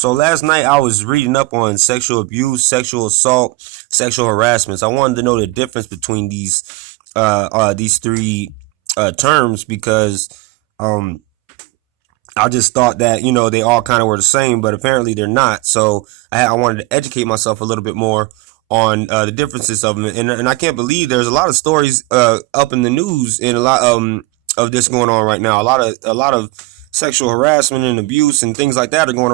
So last night I was reading up on sexual abuse, sexual assault, sexual harassment. I wanted to know the difference between these three terms because um, I just thought that they all kind of were the same, but apparently they're not. So I wanted to educate myself a little bit more on the differences of them, and I can't believe there's a lot of stories up in the news and a lot of this going on right now. A lot of sexual harassment and abuse and things like that are going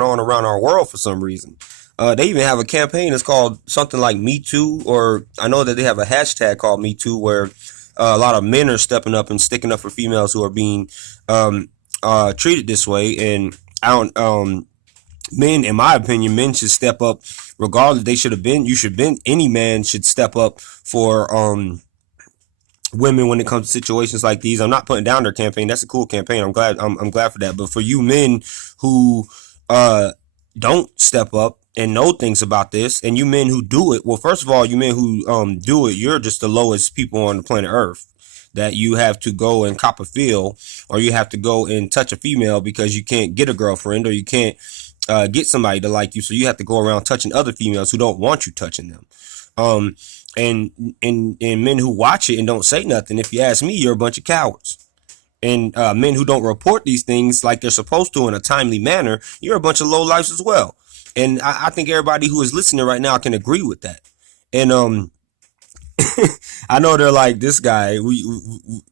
on around our world for some reason. They even have a campaign that's called something like Me Too, or I know that they have a hashtag called Me Too, where a lot of men are stepping up and sticking up for females who are being um, treated this way. And I don't. Men, in my opinion, men should step up regardless. They should have been. You should been. Any man should step up for women when it comes to situations like these. I'm not putting down their campaign. That's a cool campaign. I'm glad. I'm glad for that. But for you men who uh don't step up and know things about this, and you men who do it, well, first of all, you men who do it, you're just the lowest people on the planet Earth. That you have to go and cop a feel, or you have to go and touch a female because you can't get a girlfriend, or you can't get somebody to like you, so you have to go around touching other females who don't want you touching them. Um, and men who watch it and don't say nothing. If you ask me, you're a bunch of cowards. And men who don't report these things like they're supposed to in a timely manner, you're a bunch of low lifes as well. And I think everybody who is listening right now can agree with that. And I know they're like, this guy.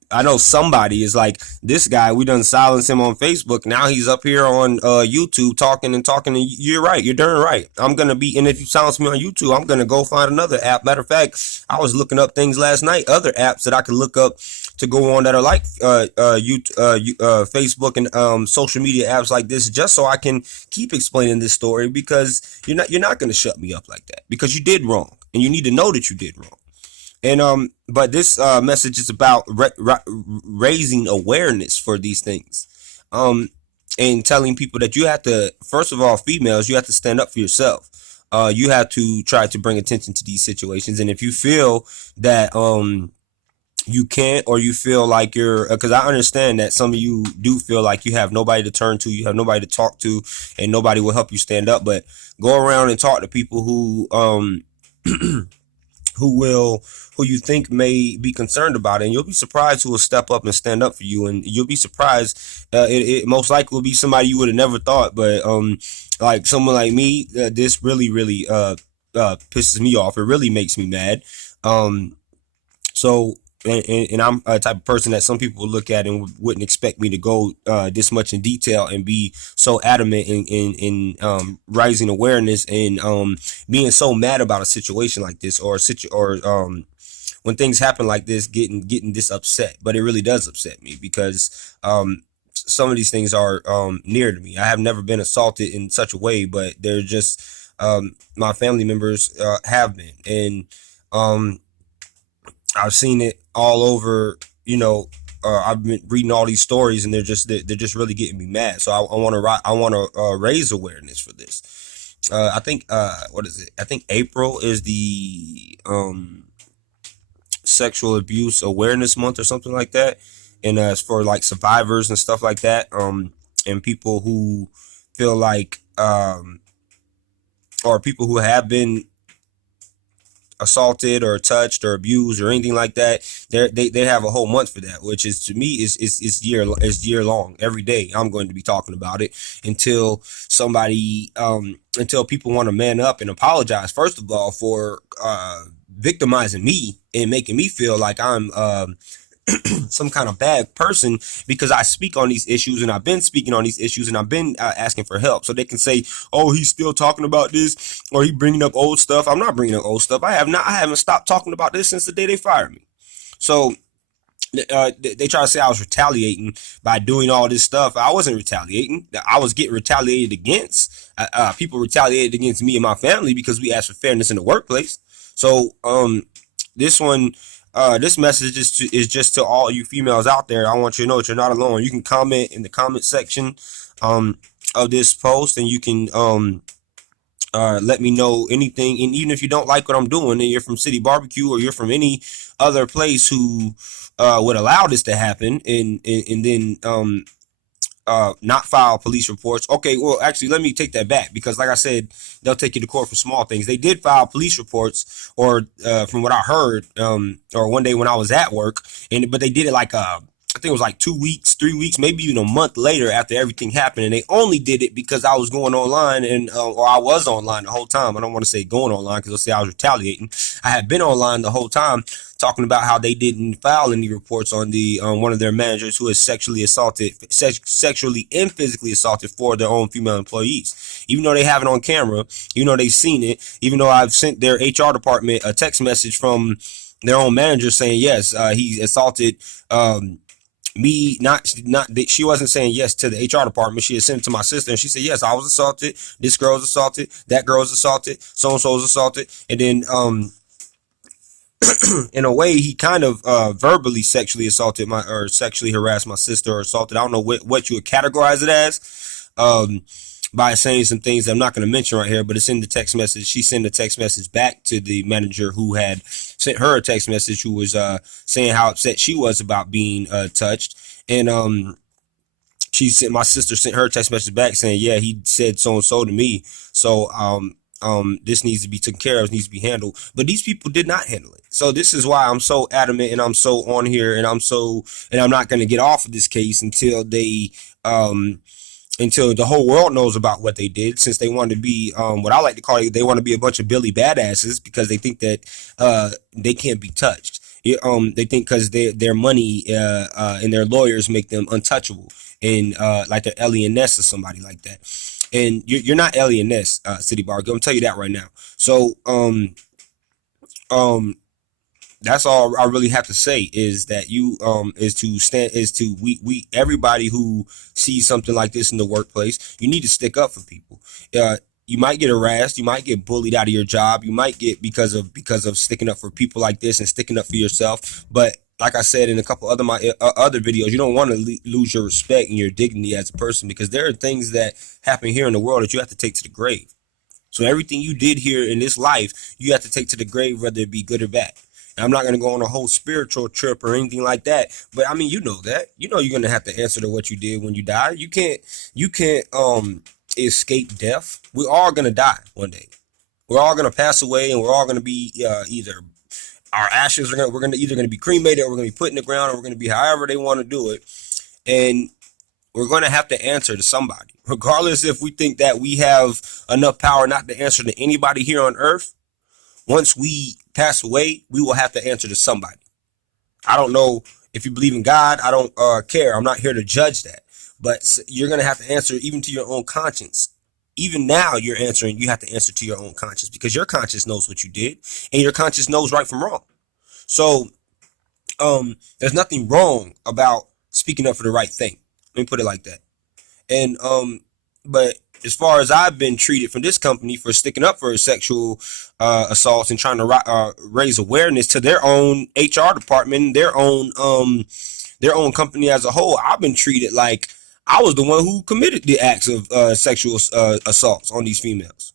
I know somebody is like, this guy. We done silence him on Facebook. Now he's up here on YouTube talking and talking. And you're right. You're darn right. I'm gonna be. And if you silence me on YouTube, I'm gonna go find another app. Matter of fact, I was looking up things last night. Other apps that I could look up to go on that are like Facebook and social media apps like this, just so I can keep explaining this story, because you're not gonna shut me up like that, because you did wrong and you need to know that you did wrong. And but this message is about raising awareness for these things, and telling people that you have to, first of all, females, you have to stand up for yourself. You have to try to bring attention to these situations, and if you feel that you can't, or you feel like you're, because I understand that some of you do feel like you have nobody to turn to, you have nobody to talk to, and nobody will help you stand up. But go around and talk to people who you think may be concerned about it, and you'll be surprised who will step up and stand up for you. And you'll be surprised, it most likely will be somebody you would have never thought, but like someone like me, this really pisses me off. It really makes me mad. So and I'm a type of person that some people would look at and wouldn't expect me to go this much in detail and be so adamant in raising awareness, and being so mad about a situation like this, or when things happen like this, getting this upset. But it really does upset me, because some of these things are near to me. I have never been assaulted in such a way, but they're just my family members have been, and I've seen it all over. I've been reading all these stories, and they're just really getting me mad. So I want to raise awareness for this. I think what is it? I think April is the sexual abuse awareness month or something like that, and it's for like survivors and stuff like that, and people who feel like or people who have been assaulted or touched or abused or anything like that. They have a whole month for that, which is, to me, is year long. Every day I'm going to be talking about it until until people want to man up and apologize, first of all, for victimizing me and making me feel like I'm some kind of bad person because I speak on these issues, and I've been speaking on these issues, and I've been asking for help. So they can say, "Oh, he's still talking about this, or he bringing up old stuff." I'm not bringing up old stuff. I have not. I haven't stopped talking about this since the day they fired me. So they try to say I was retaliating by doing all this stuff. I wasn't retaliating. I was getting retaliated against. People retaliated against me and my family because we asked for fairness in the workplace. So this one. This message is just to all you females out there. I want you to know that you're not alone. You can comment in the comment section of this post, and you can let me know anything. And even if you don't like what I'm doing, and you're from City Barbecue, or you're from any other place who would allow this to happen, and then not file police reports. Okay, well, actually, let me take that back because, like I said, they'll take you to court for small things. They did file police reports, or from what I heard, or one day when I was at work, but they did it like I think it was like 2 weeks, 3 weeks, maybe even a month later after everything happened. And they only did it because I was going online and or I was online the whole time. I don't want to say going online because they'll say I was retaliating. I had been online the whole time talking about how they didn't file any reports on the one of their managers who has sexually and physically assaulted four of their own female employees. Even though they have it on camera, even though they've seen it, even though I've sent their HR department a text message from their own manager saying yes, he assaulted me. Not that she wasn't saying yes to the HR department. She had sent it to my sister, and she said yes, I was assaulted. This girl was assaulted. That girl was assaulted. So and so was assaulted. And then in a way, he kind of verbally sexually assaulted or sexually harassed my sister or assaulted. I don't know what you would categorize it as. By saying some things that I'm not going to mention right here, but it's in the text message. She sent a text message back to the manager who had sent her a text message, who was saying how upset she was about being touched. And my sister sent her a text message back saying, yeah, he said so and so to me. So this needs to be taken care of, needs to be handled. But these people did not handle it. So this is why I'm so adamant and I'm so on here, and I'm not going to get off of this case until until the whole world knows about what they did, since they want to be what I like to call it, they want to be a bunch of Billy badasses because they think that they can't be touched. They think because their money and their lawyers make them untouchable, and like they're Ellie and Ness or somebody like that. And you're not Ellie and Ness, City Bar. I'm gonna tell you that right now. So that's all I really have to say is that we everybody who sees something like this in the workplace, you need to stick up for people. You might get harassed, you might get bullied out of your job, you might get because of sticking up for people like this and sticking up for yourself. But like I said in a couple other other videos, you don't want to lose your respect and your dignity as a person, because there are things that happen here in the world that you have to take to the grave. So everything you did here in this life, you have to take to the grave, whether it be good or bad. And I'm not going to go on a whole spiritual trip or anything like that. But I mean, you know that. You know you're going to have to answer to what you did when you die. You can't escape death. We're all going to die one day. We're all going to pass away, and we're all going to be either our ashes are we're going to either going to be cremated, or we're going to be put in the ground, or we're going to be however they want to do it. And we're going to have to answer to somebody, regardless if we think that we have enough power not to answer to anybody here on earth. Once we pass away, we will have to answer to somebody. I don't know if you believe in God. I don't care. I'm not here to judge that. But you're going to have to answer even to your own conscience. Even now you have to answer to your own conscience, because your conscience knows what you did, and your conscience knows right from wrong. So there's nothing wrong about speaking up for the right thing. Let me put it like that. And but as far as I've been treated from this company for sticking up for sexual assaults and trying to raise awareness to their own HR department, their own company as a whole, I've been treated like I was the one who committed the acts of sexual assaults on these females,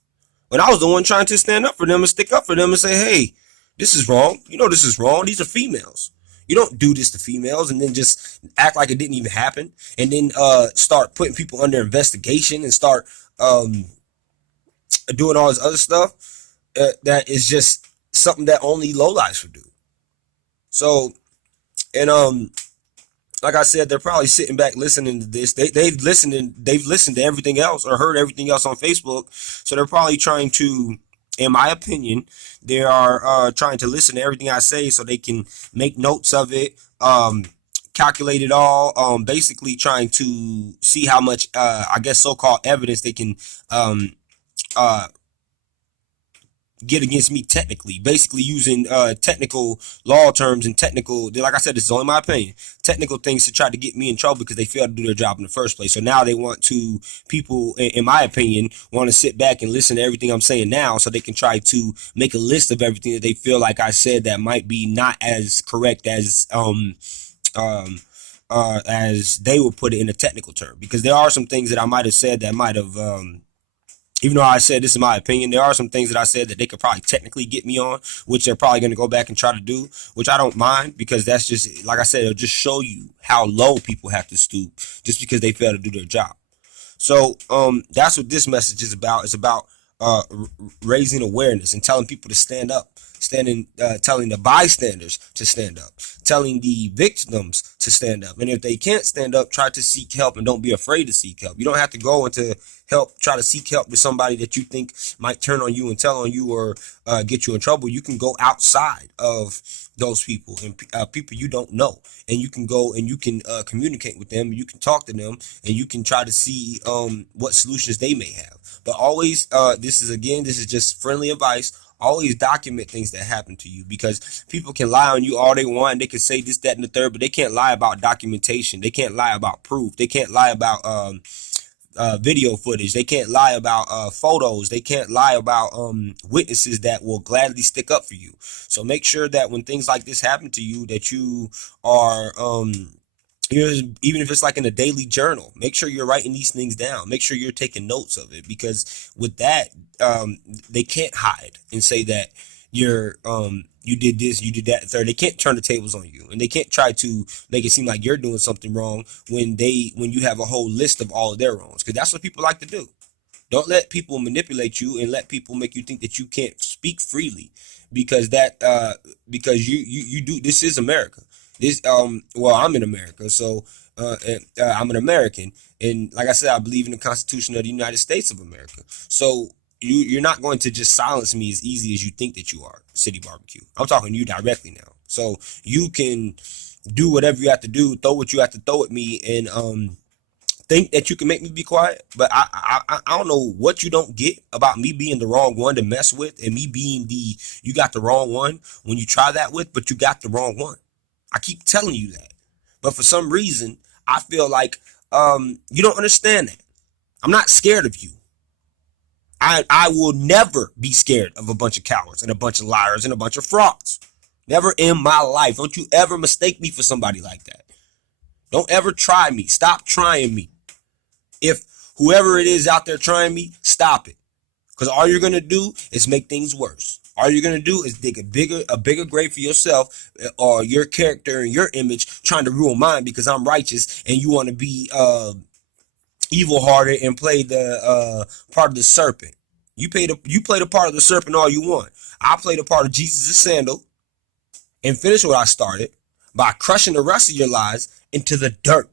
when I was the one trying to stand up for them and stick up for them and say, hey, this is wrong. You know this is wrong. These are females. You don't do this to females and then just act like it didn't even happen, and then start putting people under investigation and start doing all this other stuff. That is just something that only lowlifes would do. So, and like I said, they're probably sitting back listening to this. They've listened to everything else or heard everything else on Facebook. So they're probably trying to, in my opinion, they are trying to listen to everything I say so they can make notes of it, calculate it all, basically trying to see how much, I guess, so-called evidence they can get against me technically, basically using technical law terms and technical, like I said, this is only my opinion, technical things to try to get me in trouble because they failed to do their job in the first place. So now they want to, people, in my opinion, want to sit back and listen to everything I'm saying now so they can try to make a list of everything that they feel like I said that might be not as correct as they would put it in a technical term, because there are some things that I might have said that might have Even though I said this is my opinion, there are some things that I said that they could probably technically get me on, which they're probably going to go back and try to do, which I don't mind because that's just, like I said, it'll just show you how low people have to stoop just because they fail to do their job. So that's what this message is about. It's about uh, raising awareness and telling people to stand up, telling the bystanders to stand up, telling the victims to stand up. And if they can't stand up, try to seek help and don't be afraid to seek help. You don't have to go into help, try to seek help with somebody that you think might turn on you and tell on you or get you in trouble. You can go outside of those people and people you don't know, and you can go and you can communicate with them. You can talk to them, and you can try to see what solutions they may have. But always, this is just friendly advice. Always document things that happen to you because people can lie on you all they want. They can say this, that, and the third, but they can't lie about documentation. They can't lie about proof. They can't lie about video footage. They can't lie about photos. They can't lie about witnesses that will gladly stick up for you. So make sure that when things like this happen to you, that you are even if it's like in a daily journal, make sure you're writing these things down. Make sure you're taking notes of it because with that, they can't hide and say that you did this, you did that, third. They can't turn the tables on you, and they can't try to make it seem like you're doing something wrong when you have a whole list of all of their wrongs, because that's what people like to do. Don't let people manipulate you and let people make you think that you can't speak freely because because you do. This is America. This well, I'm in America, so I'm an American, and like I said, I believe in the Constitution of the United States of America. So you're not going to just silence me as easy as you think that you are, City Barbecue. I'm talking to you directly now. So you can do whatever you have to do, throw what you have to throw at me, and think that you can make me be quiet. But I don't know what you don't get about me being the wrong one to mess with, and me being you got the wrong one when you try that with, but you got the wrong one. I keep telling you that. But for some reason, I feel like you don't understand that. I'm not scared of you. I will never be scared of a bunch of cowards and a bunch of liars and a bunch of frauds. Never in my life. Don't you ever mistake me for somebody like that. Don't ever try me. Stop trying me. If whoever it is out there trying me, stop it. Because all you're going to do is make things worse. All you're going to do is dig a bigger grave for yourself or your character and your image, trying to ruin mine because I'm righteous and you want to be evil-hearted and play the part of the serpent. You play the part of the serpent all you want. I play the part of Jesus' sandal and finish what I started by crushing the rest of your lives into the dirt.